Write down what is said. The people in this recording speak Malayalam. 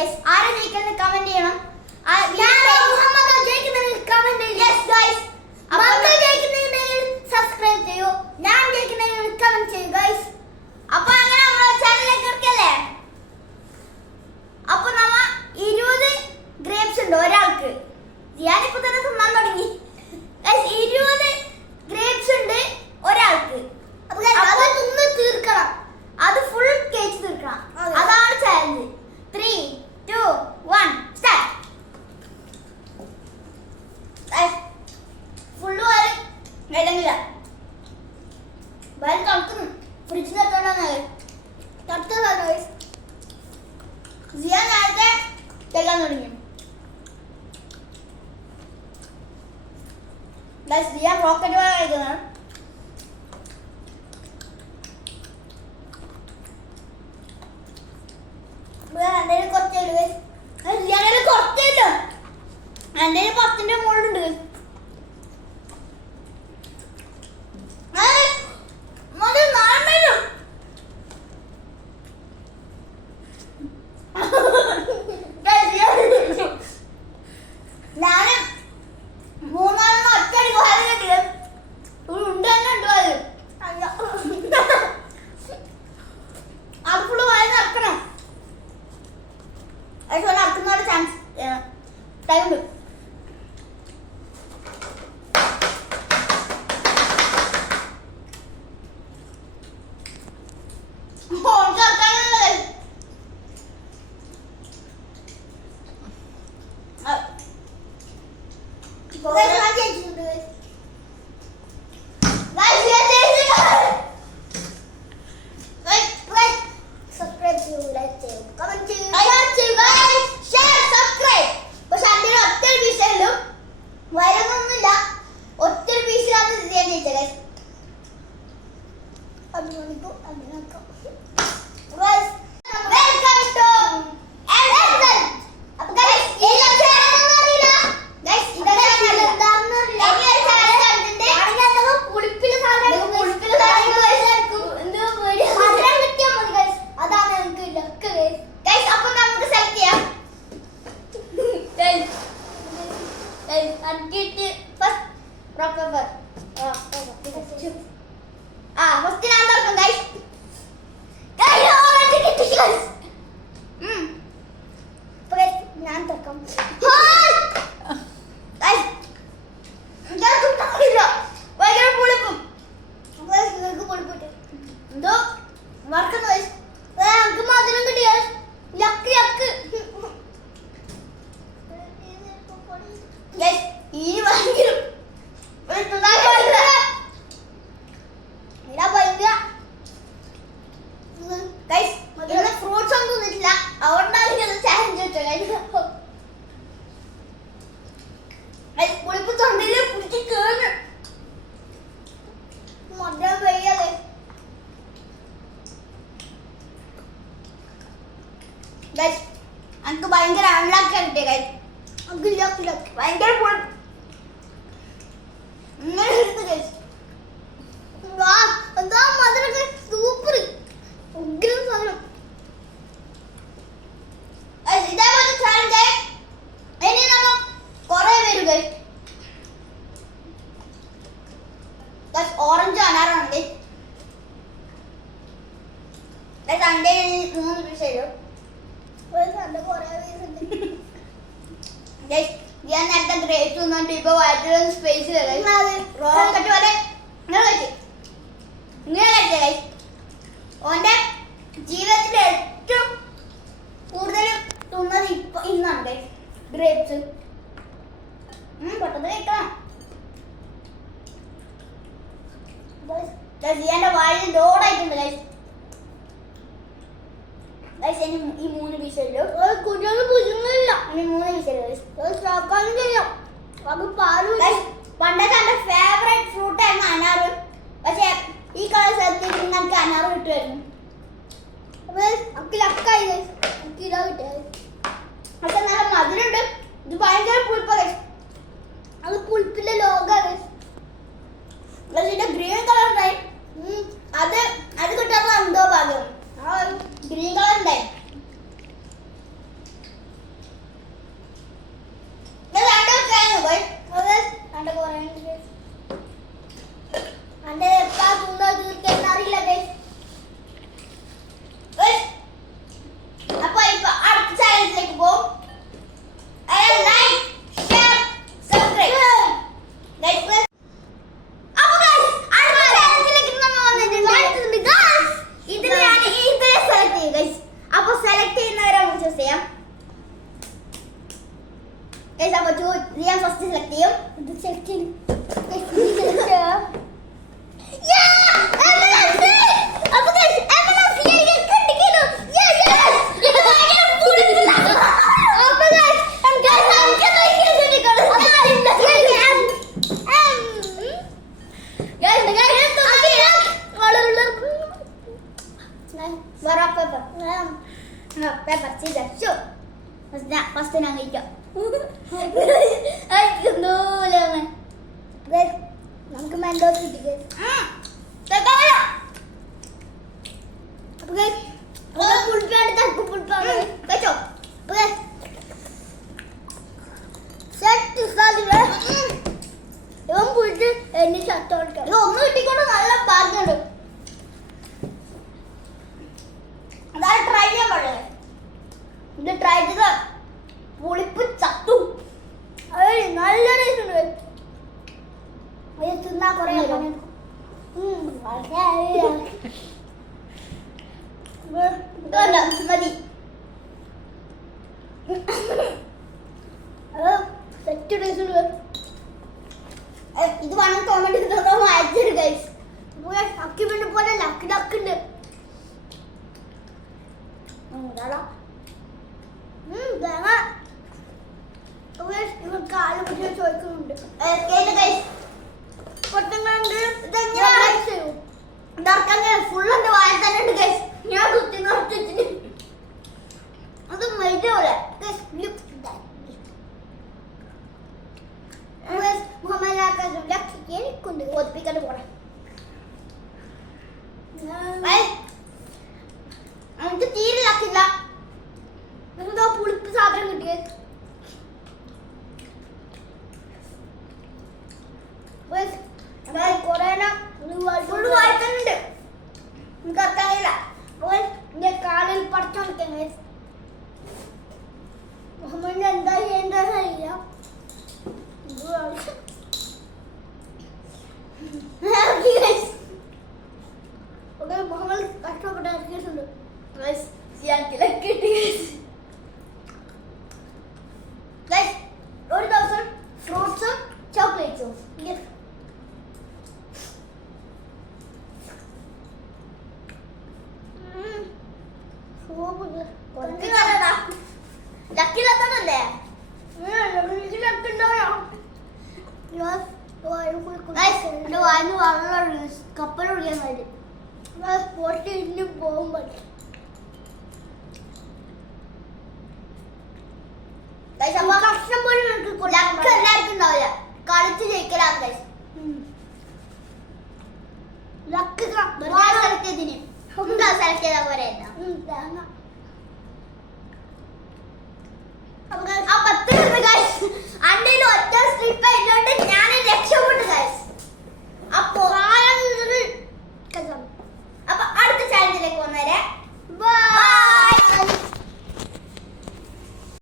ഗൈസ് ആരാ ജയിക്കുന്നത് കമന്റ് ചെയ്യണം. സബ്സ്ക്രൈബ് ചെയ്യൂ. ഞാൻ ജയിക്കുന്നെങ്കിൽ കമന്റ് ചെയ്യൂ ഗൈസ്. അപ്പൊ അങ്ങനെ നമ്മളെ ചാനലിലേക്ക് ഇറക്കല്ലേ. അപ്പൊ നമ്മ 20 ഗ്രേപ്സ് ഉണ്ട് ഒരാൾക്ക്. ഞാനിപ്പോ തന്നെ തിന്നാൻ തുടങ്ങി. 20 ഗ്രേപ്സ് ഉണ്ട് ഒരാൾക്ക്. അത് തിന്ന് തീർക്കണം. അത് ഫുൾ കേക്ക് തീർക്കണം. അതാണ് ചാലഞ്ച്. 3, 2, 1 സ്റ്റാർട്ട്. ഫുള്ള് വരെ വേണമെങ്കില വയൽ തുറക്കുന്നു. ഫ്രിഡ്ജിൽ എത്തോണ്ടാണ് തട്ടുന്നതാണ്. ജിയാൻ നേരത്തെ തെല്ലാൻ തുടങ്ങി. ജിയാൻ റോക്കറ്റ് പോലെ കഴിക്കുന്നതാണ്. കുറച്ചില്ല. എന്റെ 10ന്റെ മുകളിലുണ്ട്. ഞാന് 3-4 ഒറ്റടി പോയാലും കിട്ടില്ല. ഉണ്ട് തന്നെ ഉണ്ടോ അത് ഫുള്ള് വായ നടക്കണം. നടക്കുന്നോടെ ചാൻസ് ടൈം ഉണ്ട്. എനിക്ക് ഭയങ്കര അൺലോക്ക് കിട്ടിയ ഭയങ്കര സൂപ്പർ ഉഗ്രം സാധനം. ഇതേപോലെ ചാലഞ്ച് ഇനി നമ്മൾ കുറെ പേര് ഓറഞ്ച് അനാറാണ്. സൺഡേ 3 പീസ് തരും. ഞാൻ നേരത്തെ ഗ്രേറ്റ് വന്നിട്ട് ഇപ്പൊ വയറ്റിൽ സ്പേസ് റോക്കറ്റ് പോലെ ഇങ്ങനെ കഴിച്ചേ. ഓന്റെ ജീവിതത്തിൽ ഏറ്റവും കൂടുതൽ തിന്നത് ഇപ്പൊ ഇന്നാണ് ഗ്രേപ്സ്. പെട്ടെന്ന് കഴിക്കണം. ജിയാന്റെ വായിൽ ലോഡായിട്ടുണ്ട് ഗൈസ്. ഈ 3 പീസല്ലോ കുട്ടികൾ പുതുങ്ങില്ല. 3 പീസല്ലോ ചെയ്യാം. പണ്ടൊക്കെ എന്റെ ഫേവറേറ്റ് ഫ്രൂട്ട് ആയിരുന്നു അനാറ്. പക്ഷെ ഈ കളർ സെലക്ട് നമുക്ക് അനാറ് കിട്ടുമായിരുന്നു. കിലോ കിട്ടിയത് പക്ഷെ നല്ല മധുരമുണ്ട്. ഇത് ഭയങ്കര പുളിപ്പ. അത് പുളിപ്പിന്റെ ലോകാണ്. ഇതിന്റെ ഗ്രീൻ കളർ ഉണ്ടായി. അത് കിട്ടാത്ത എന്തോ ഭാഗ്യം. ഗ്രീൻ കളർ ഉണ്ടായി. Guys, apa tu? Dia first select dia. Itu select dia. Ya! Apa guys? Emang sih ya kan dikira. Ya. Apa guys? Kan kita ini kalau guys, dengar itu tadi ya. Suara paper. Paper scissor shoot. Pasti nang hijau. Ay, kendulang. Guys, നമുക്ക് മെൻഡോസ് കിട്ടി guys. കേൾക്കാമല്ലോ. അപ്പോൾ guys, നമ്മൾ പുൾപ്പാണ് തക്കു പുൾപ്പാണ്. കഴിച്ചോ? അപ്പോൾ guys, സെറ്റ് സാലിവേ. ഇവൻ പുൾട്ട് എന്നെ ഷട്ട് കൊടുക്കാം. ഇത് ഒന്ന് കിട്ടിക്കൊണ്ട് നല്ല ഭാഗ്യമുണ്ട്. അതാണ് ട്രൈ ചെയ്യാൻ പാടില്ല. ഇത് ട്രൈ ചെയ്ത പുളിപ്പ് ചത്തു. നല്ല ടേസ്റ്റ് ഉണ്ട്. തിന്നാ കുറേ മതി. സെറ്റ് ടേസ്റ്റ് ഉണ്ട്. ഇത് വേണം തോന്നിട്ട് അയച്ചൊരു ഗൈസ്. അക്കി വേണ്ടി പോലെ ലക്ക് ഉണ്ട്. ഇവൻ കാല് പിടിച്ച് ചോദിക്കുന്നുണ്ട്. ഫുള്ള് എന്റെ വായ തന്നെ ഉണ്ട് ഗൈസ്. ഞാൻ കുത്തി നോട്ടിട്ട് അത് മൈദ പോലെ എനിക്കുണ്ട് ഒതിപ്പിക്കണ്ട് പോണേ. എനിക്ക് തീരെ ലക്കില്ല. എന്തോ പുളിപ്പ് സാധനം കിട്ടിയ ഫുള്ള് വായിക്കുന്നുണ്ട്. എനിക്ക് അത്തറിയില്ല. എന്റെ കാലിൽ പഠിച്ചോണ്ടിരിക്കാൻ മുഹമ്മദിന് എന്താ ചെയ്യേണ്ടതെന്ന് അറിയില്ല. മുഹമ്മദ് കഷ്ടപ്പെട്ട കേസുണ്ട്. ഒരു ദിവസം ഫ്രൂട്ട്സും ചോക്ലേറ്റ്സും ലക്കില്ലാത്തല്ലേ വായന്ന് വെള്ളം കപ്പലൊഴിക്കാൻ മതി. പൊട്ടി ഇന്നും പോകും പറ്റും. കഷ്ണം പോലും ലക്ക് എല്ലാവർക്കും ഉണ്ടാവില്ല. കളിച്ച് ജയിക്കലാണ് ഗൈസ്. ലക്ക് സെലക്ട് ചെയ്തിന് സെലക്ട് ചെയ്താൽ പോരെ. ആ 10 അണ്ടയിൽ ഒറ്റ സ്ലിപ്പ് ആയിട്ടുണ്ട്.